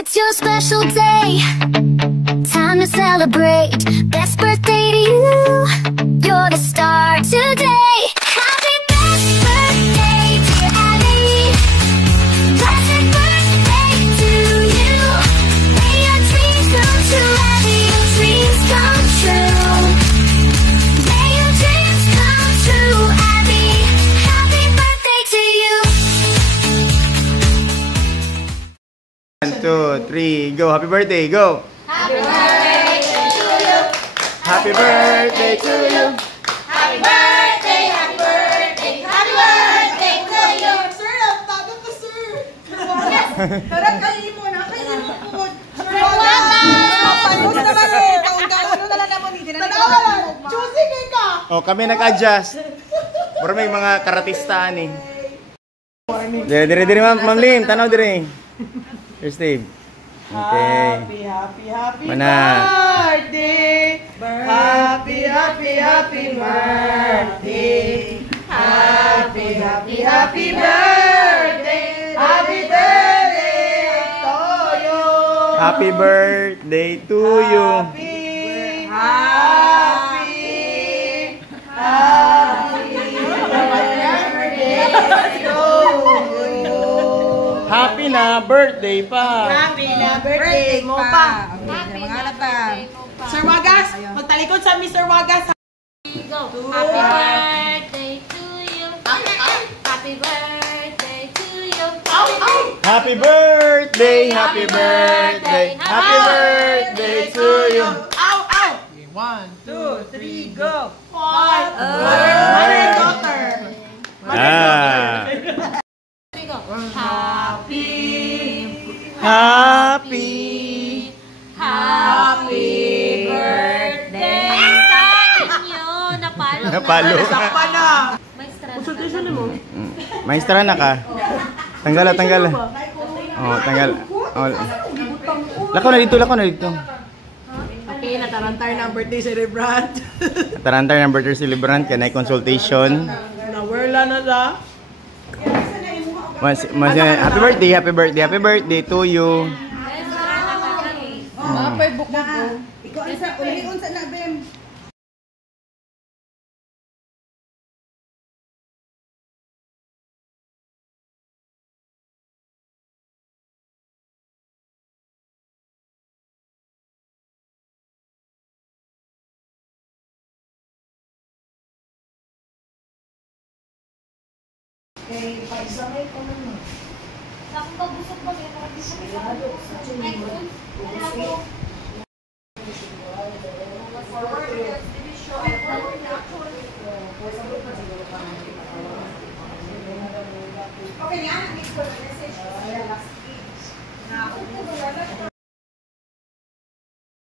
It's your special day, time to celebrate. Best birthday to you, you're the star today. Happy best birthday, dear Abby. Blessed birthday to you. May your dreams come true, Abby, your dreams come true. May your dreams come true, Abby. Happy birthday to you. 1, 2, 3, go! Happy birthday, go! Happy birthday to you. Happy birthday to you! Happy birthday, happy birthday, happy birthday to you. Sir, tago ko, sir. Tara, kainin mo na, kainin mo po. Tapos naman eh, taon-taon na lang naman dito. Tanawa, choosy ka. Oh, kami nag-adjust. Pero may mga karatistaan eh. Dire, Ma'am Lim, tanaw dire. Here's Dave. Okay. Happy Mana. birthday. Happy birthday. Happy birthday. Happy birthday to you. Happy birthday to you. Happy na birthday pa. Happy na birthday mo pa. Sir Wagas, magtalikod sa Mr. Wagas. Go. Happy birthday to you. Happy birthday to you. Happy birthday, happy birthday, happy birthday to you. Ow, ow. 1, 2, 3, go. Mother and daughter. Ah. Happy birthday sa inyo. Napalo. Napalo. Sakpa na. Maestra na ka. Tanggal. Oh, tanggal. Oh. Lako na dito. Okay, natarantar na ang birthday celebrant. Tarantar ng birthday celebrant kanay consultation. Nawala na sa. Happy birthday to you. Apay bukod ko. Ikaw unsa na bem. Okay, paisamay ko naman. Ako pabusog ba kaya para di sa Okay, yan.